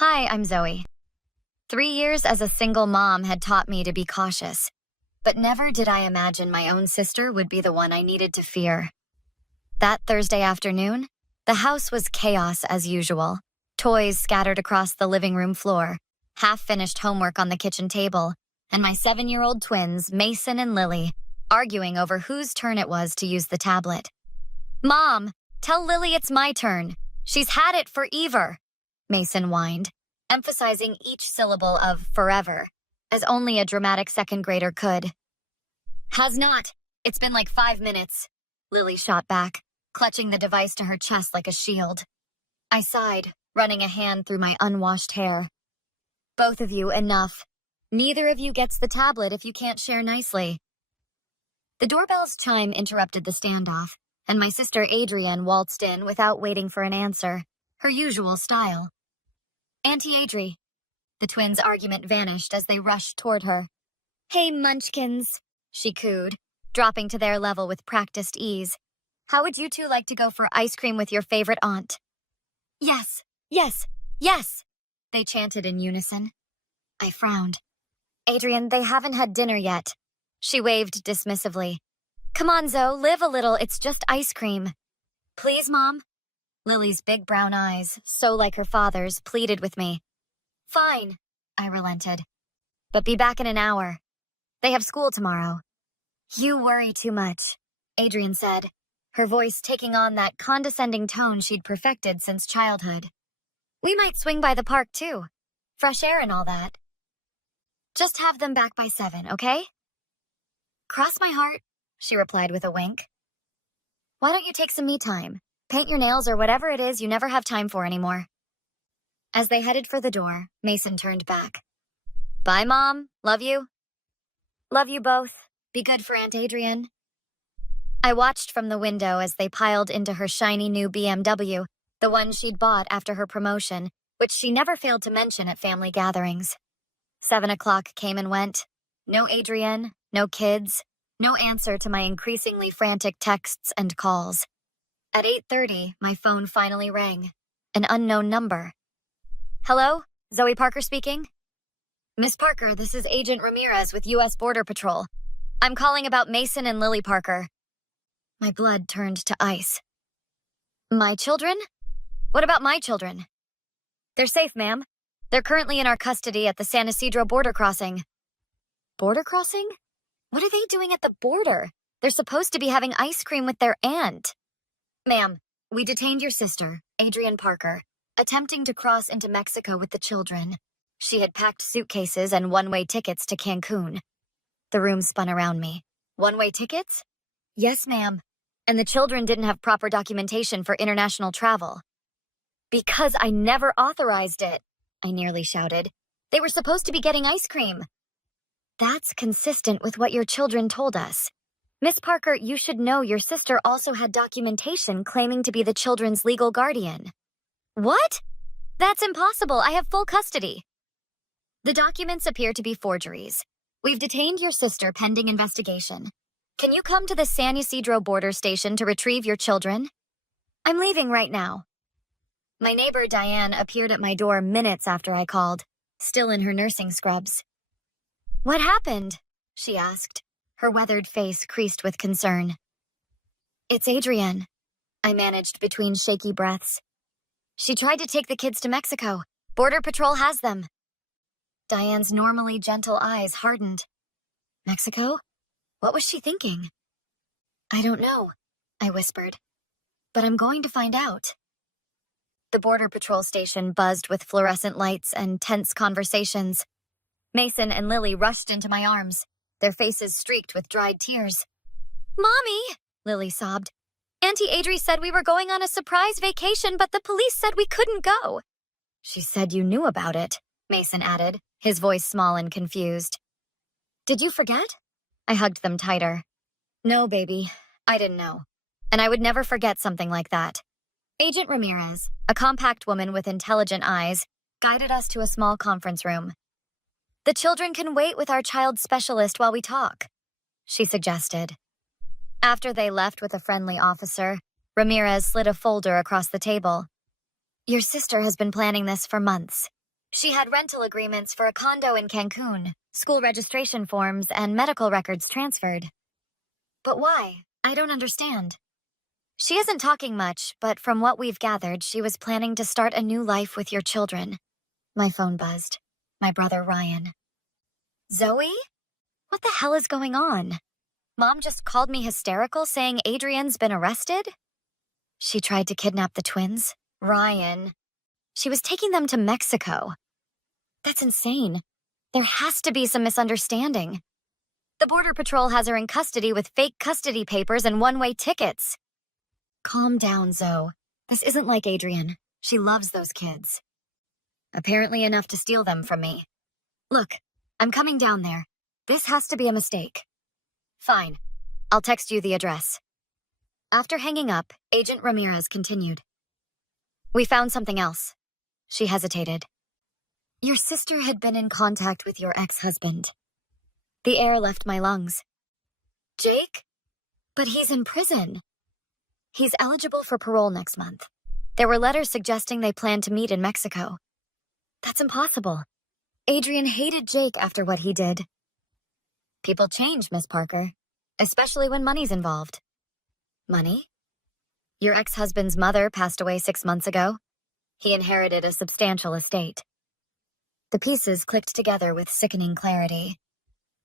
Hi, I'm Zoe. 3 years as a single mom had taught me to be cautious, but never did I imagine my own sister would be the one I needed to fear. That Thursday afternoon, the house was chaos as usual. Toys scattered across the living room floor, half-finished homework on the kitchen table, and my 7-year-old twins, Mason and Lily, arguing over whose turn it was to use the tablet. "Mom, tell Lily it's my turn. She's had it forever," Mason whined, emphasizing each syllable of forever, as only a dramatic second grader could. "Has not. It's been like 5 minutes," Lily shot back, clutching the device to her chest like a shield. I sighed, running a hand through my unwashed hair. "Both of you, enough. Neither of you gets the tablet if you can't share nicely." The doorbell's chime interrupted the standoff, and my sister Adrienne waltzed in without waiting for an answer, her usual style. "Auntie Adri." The twins' argument vanished as they rushed toward her. "Hey, munchkins," she cooed, dropping to their level with practiced ease. "How would you two like to go for ice cream with your favorite aunt?" "Yes, yes, yes," they chanted in unison. I frowned. "Adrian, they haven't had dinner yet." She waved dismissively. "Come on, Zoe, live a little, it's just ice cream." "Please, Mom?" Lily's big brown eyes, so like her father's, pleaded with me. "Fine," I relented. "But be back in an hour. They have school tomorrow." "You worry too much," Adrian said, her voice taking on that condescending tone she'd perfected since childhood. "We might swing by the park, too. Fresh air and all that. Just have them back by 7, okay?" "Cross my heart," she replied with a wink. "Why don't you take some me time? Paint your nails or whatever it is you never have time for anymore." As they headed for the door, Mason turned back. "Bye, Mom. Love you." "Love you both. Be good for Aunt Adrienne." I watched from the window as they piled into her shiny new BMW, the one she'd bought after her promotion, which she never failed to mention at family gatherings. 7 o'clock came and went. No Adrienne, no kids, no answer to my increasingly frantic texts and calls. At 8:30, my phone finally rang. An unknown number. "Hello? Zoe Parker speaking?" "Miss Parker, this is Agent Ramirez with U.S. Border Patrol. I'm calling about Mason and Lily Parker." My blood turned to ice. "My children? What about my children?" "They're safe, ma'am. They're currently in our custody at the San Isidro border crossing." "Border crossing? What are they doing at the border? They're supposed to be having ice cream with their aunt." "Ma'am, we detained your sister, Adrienne Parker, attempting to cross into Mexico with the children. She had packed suitcases and one-way tickets to Cancun." The room spun around me. "One-way tickets?" "Yes, ma'am. And the children didn't have proper documentation for international travel." "Because I never authorized it," I nearly shouted. "They were supposed to be getting ice cream." "That's consistent with what your children told us. Miss Parker, you should know your sister also had documentation claiming to be the children's legal guardian." "What? That's impossible. I have full custody." "The documents appear to be forgeries. We've detained your sister pending investigation. Can you come to the San Isidro border station to retrieve your children?" "I'm leaving right now." My neighbor Diane appeared at my door minutes after I called, still in her nursing scrubs. "What happened?" she asked, her weathered face creased with concern. "It's Adrienne," I managed between shaky breaths. "She tried to take the kids to Mexico. Border Patrol has them." Diane's normally gentle eyes hardened. "Mexico? What was she thinking?" "I don't know," I whispered. "But I'm going to find out." The Border Patrol station buzzed with fluorescent lights and tense conversations. Mason and Lily rushed into my arms, their faces streaked with dried tears. "Mommy," Lily sobbed. "Auntie Adri said we were going on a surprise vacation, but the police said we couldn't go." "She said you knew about it," Mason added, his voice small and confused. "Did you forget?" I hugged them tighter. "No, baby, I didn't know. And I would never forget something like that." Agent Ramirez, a compact woman with intelligent eyes, guided us to a small conference room. "The children can wait with our child specialist while we talk," she suggested. After they left with a friendly officer, Ramirez slid a folder across the table. "Your sister has been planning this for months. She had rental agreements for a condo in Cancun, school registration forms, and medical records transferred. But why? I don't understand. She isn't talking much, but from what we've gathered, she was planning to start a new life with your children. My phone buzzed. My brother Ryan. Zoe? What the hell is going on? Mom just called me hysterical saying Adrian's been arrested? She tried to kidnap the twins? Ryan. She was taking them to Mexico. That's insane. There has to be some misunderstanding. The Border Patrol has her in custody with fake custody papers and one-way tickets. Calm down, Zoe. This isn't like Adrian. She loves those kids. Apparently enough to steal them from me. Look, I'm coming down there. This has to be a mistake. Fine. I'll text you the address. After hanging up, Agent Ramirez continued. We found something else. She hesitated. Your sister had been in contact with your ex-husband. The air left my lungs. Jake? But he's in prison. He's eligible for parole next month. There were letters suggesting they planned to meet in Mexico. That's impossible. Adrian hated Jake after what he did. People change, Miss Parker, especially when money's involved. Money? Your ex-husband's mother passed away 6 months ago. He inherited a substantial estate. The pieces clicked together with sickening clarity.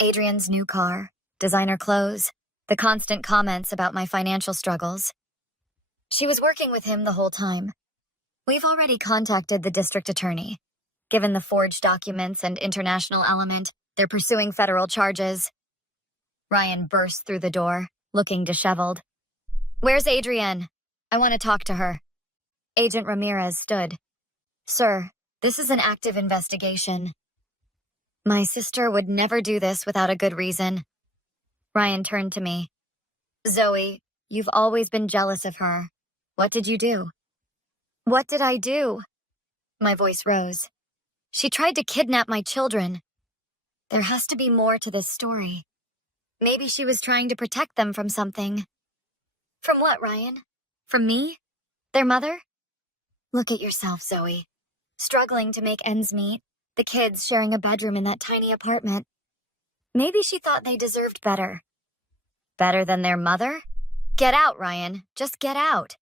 Adrian's new car, designer clothes, the constant comments about my financial struggles. She was working with him the whole time. We've already contacted the district attorney. Given the forged documents and international element, they're pursuing federal charges. Ryan burst through the door, looking disheveled. Where's Adrienne? I want to talk to her. Agent Ramirez stood. Sir, this is an active investigation. My sister would never do this without a good reason. Ryan turned to me. Zoe, you've always been jealous of her. What did you do? What did I do? My voice rose. She tried to kidnap my children. There has to be more to this story. Maybe she was trying to protect them from something. From what, Ryan? From me? Their mother? Look at yourself, Zoe. Struggling to make ends meet, the kids sharing a bedroom in that tiny apartment. Maybe she thought they deserved better. Better than their mother? Get out, Ryan. Just get out.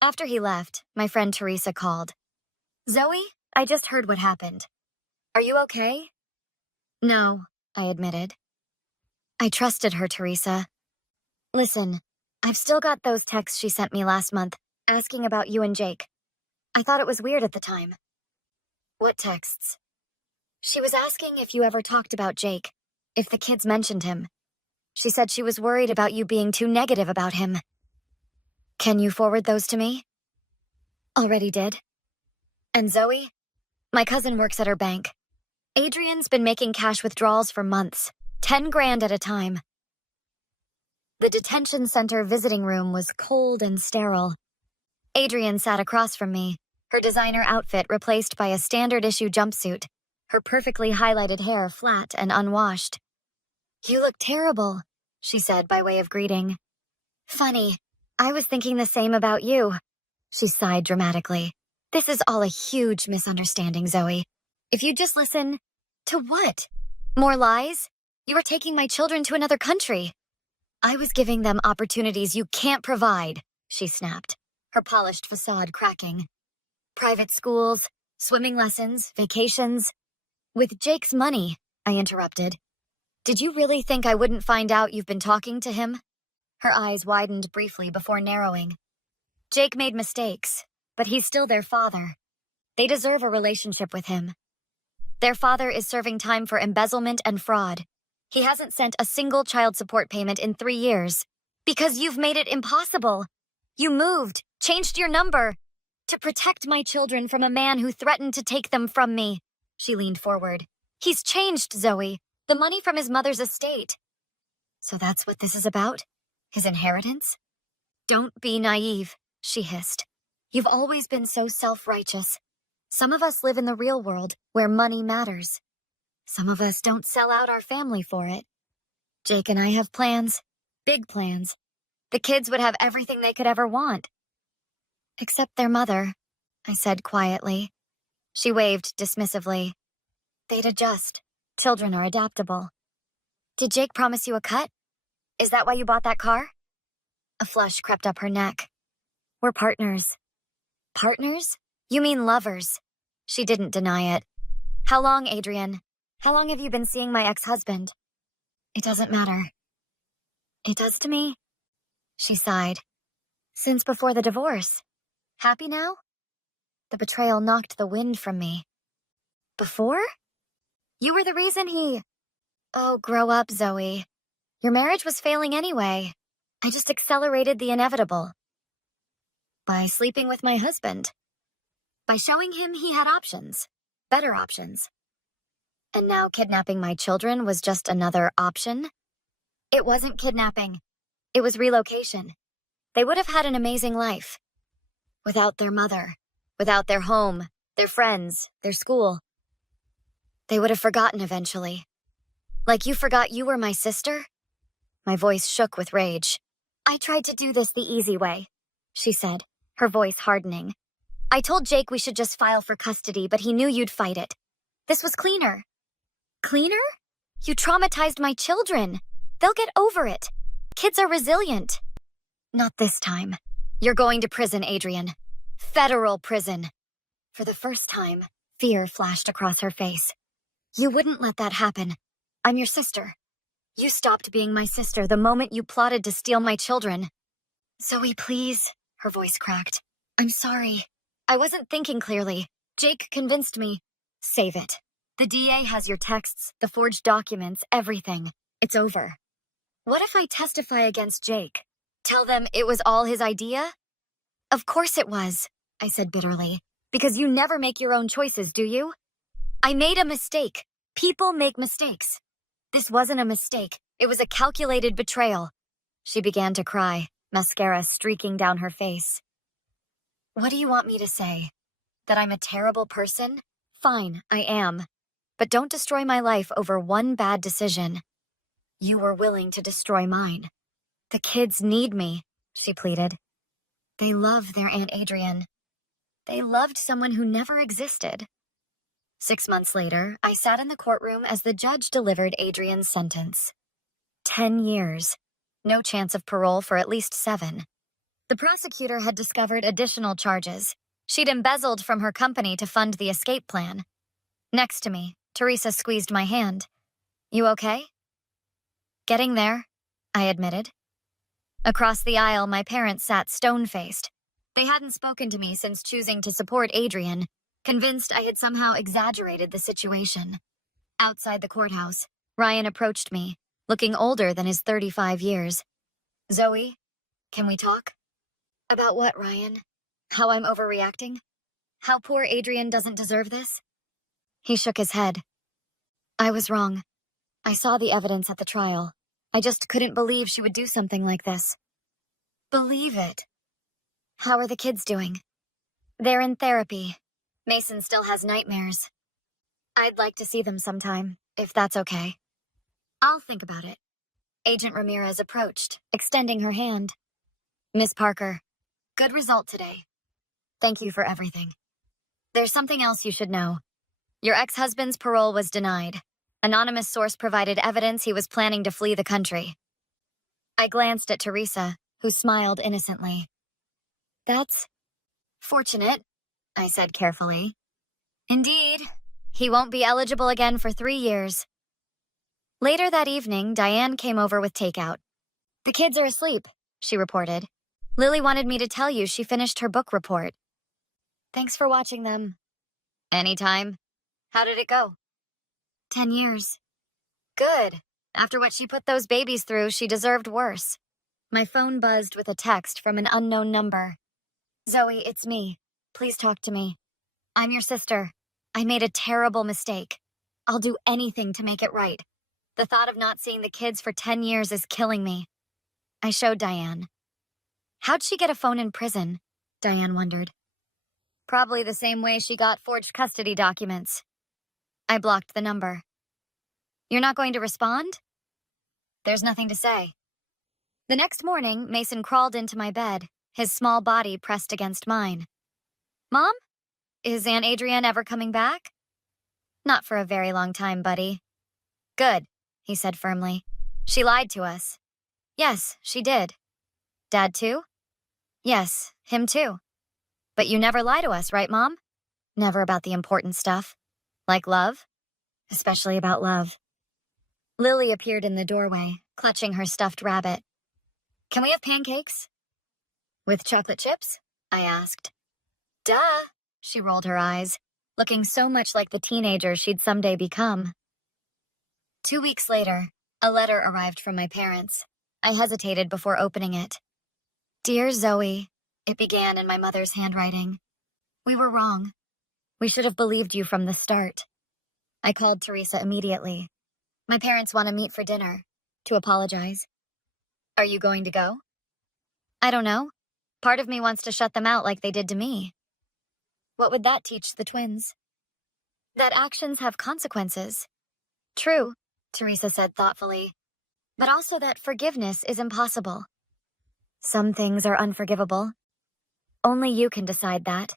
After he left, my friend Teresa called. Zoe, I just heard what happened. Are you okay? No, I admitted. I trusted her, Teresa. Listen, I've still got those texts she sent me last month, asking about you and Jake. I thought it was weird at the time. What texts? She was asking if you ever talked about Jake, if the kids mentioned him. She said she was worried about you being too negative about him. Can you forward those to me? Already did. And Zoe? My cousin works at her bank. Adrian's been making cash withdrawals for months, 10 grand at a time. The detention center visiting room was cold and sterile. Adrian sat across from me, her designer outfit replaced by a standard-issue jumpsuit, her perfectly highlighted hair flat and unwashed. You look terrible, she said by way of greeting. Funny, I was thinking the same about you. She sighed dramatically. This is all a huge misunderstanding, Zoe. If you just listen... To what? More lies? You were taking my children to another country. I was giving them opportunities you can't provide, she snapped, her polished facade cracking. Private schools, swimming lessons, vacations. With Jake's money, I interrupted. Did you really think I wouldn't find out you've been talking to him? Her eyes widened briefly before narrowing. Jake made mistakes, but he's still their father. They deserve a relationship with him. Their father is serving time for embezzlement and fraud. He hasn't sent a single child support payment in 3 years. Because you've made it impossible. You moved, changed your number. To protect my children from a man who threatened to take them from me. She leaned forward. He's changed, Zoe. The money from his mother's estate. So that's what this is about? His inheritance? Don't be naive, she hissed. You've always been so self-righteous. Some of us live in the real world, where money matters. Some of us don't sell out our family for it. Jake and I have plans. Big plans. The kids would have everything they could ever want. Except their mother, I said quietly. She waved dismissively. They'd adjust. Children are adaptable. Did Jake promise you a cut? Is that why you bought that car? A flush crept up her neck. We're partners. Partners? You mean lovers. She didn't deny it. How long, Adrian? How long have you been seeing my ex-husband? It doesn't matter. It does to me? She sighed. Since before the divorce. Happy now? The betrayal knocked the wind from me. Before? You were the reason he... Oh, grow up, Zoe. Your marriage was failing anyway. I just accelerated the inevitable. By sleeping with my husband. By showing him he had options. Better options. And now kidnapping my children was just another option? It wasn't kidnapping. It was relocation. They would have had an amazing life. Without their mother. Without their home. Their friends. Their school. They would have forgotten eventually. Like you forgot you were my sister? My voice shook with rage. I tried to do this the easy way, she said, her voice hardening. I told Jake we should just file for custody, but he knew you'd fight it. This was cleaner. Cleaner? You traumatized my children. They'll get over it. Kids are resilient. Not this time. You're going to prison, Adrian. Federal prison. For the first time, fear flashed across her face. You wouldn't let that happen. I'm your sister. You stopped being my sister the moment you plotted to steal my children. Zoe, please, her voice cracked. I'm sorry. I wasn't thinking clearly. Jake convinced me. Save it. The DA has your texts, the forged documents, everything. It's over. What if I testify against Jake? Tell them it was all his idea? Of course it was, I said bitterly. Because you never make your own choices, do you? I made a mistake. People make mistakes. This wasn't a mistake. It was a calculated betrayal. She began to cry, mascara streaking down her face. What do you want me to say? That I'm a terrible person? Fine, I am. But don't destroy my life over one bad decision. You were willing to destroy mine. The kids need me, she pleaded. They love their Aunt Adrian. They loved someone who never existed. 6 months later, I sat in the courtroom as the judge delivered Adrian's sentence. 10 years. No chance of parole for at least 7. The prosecutor had discovered additional charges. She'd embezzled from her company to fund the escape plan. Next to me, Teresa squeezed my hand. You okay? Getting there, I admitted. Across the aisle, my parents sat stone-faced. They hadn't spoken to me since choosing to support Adrian, convinced I had somehow exaggerated the situation. Outside the courthouse, Ryan approached me, looking older than his 35 years. Zoe, can we talk? About what, Ryan? How I'm overreacting? How poor Adrian doesn't deserve this? He shook his head. I was wrong. I saw the evidence at the trial. I just couldn't believe she would do something like this. Believe it. How are the kids doing? They're in therapy. Mason still has nightmares. I'd like to see them sometime, if that's okay. I'll think about it. Agent Ramirez approached, extending her hand. Miss Parker, good result today. Thank you for everything. There's something else you should know. Your ex-husband's parole was denied. Anonymous source provided evidence he was planning to flee the country. I glanced at Teresa, who smiled innocently. That's fortunate, I said carefully. Indeed, he won't be eligible again for 3 years. Later that evening, Diane came over with takeout. The kids are asleep, she reported. Lily wanted me to tell you she finished her book report. Thanks for watching them. Anytime. How did it go? 10 years. Good. After what she put those babies through, she deserved worse. My phone buzzed with a text from an unknown number. Zoe, it's me. Please talk to me. I'm your sister. I made a terrible mistake. I'll do anything to make it right. The thought of not seeing the kids for 10 years is killing me. I showed Diane. How'd she get a phone in prison? Diane wondered. Probably the same way she got forged custody documents. I blocked the number. You're not going to respond? There's nothing to say. The next morning, Mason crawled into my bed, his small body pressed against mine. Mom? Is Aunt Adrienne ever coming back? Not for a very long time, buddy. Good, he said firmly. She lied to us. Yes, she did. Dad too? Yes, him too. But you never lie to us, right, Mom? Never about the important stuff. Like love? Especially about love. Lily appeared in the doorway, clutching her stuffed rabbit. Can we have pancakes? With chocolate chips? I asked. Duh, she rolled her eyes, looking so much like the teenager she'd someday become. 2 weeks later, a letter arrived from my parents. I hesitated before opening it. Dear Zoe, it began in my mother's handwriting. We were wrong. We should have believed you from the start. I called Teresa immediately. My parents want to meet for dinner, to apologize. Are you going to go? I don't know. Part of me wants to shut them out like they did to me. What would that teach the twins? That actions have consequences. True, Teresa said thoughtfully, but also that forgiveness is impossible. Some things are unforgivable. Only you can decide that.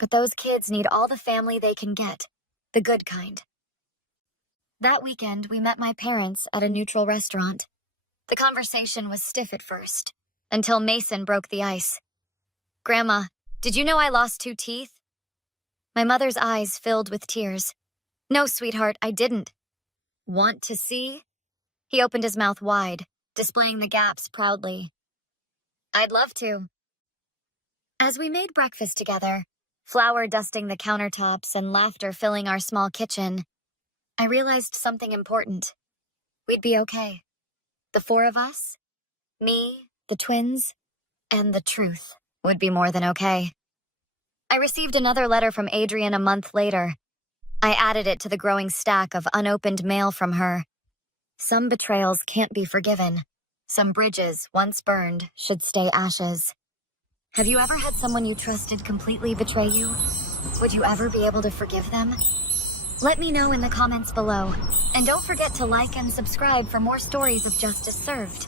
But those kids need all the family they can get, the good kind. That weekend, we met my parents at a neutral restaurant. The conversation was stiff at first, until Mason broke the ice. Grandma, did you know I lost 2 teeth? My mother's eyes filled with tears. No, sweetheart, I didn't. Want to see? He opened his mouth wide, displaying the gaps proudly. I'd love to. As we made breakfast together, flour dusting the countertops and laughter filling our small kitchen, I realized something important. We'd be okay. The 4 of us, me, the twins, and the truth would be more than okay. I received another letter from Adrienne a month later. I added it to the growing stack of unopened mail from her. Some betrayals can't be forgiven. Some bridges, once burned, should stay ashes. Have you ever had someone you trusted completely betray you? Would you ever be able to forgive them? Let me know in the comments below. And don't forget to like and subscribe for more stories of justice served.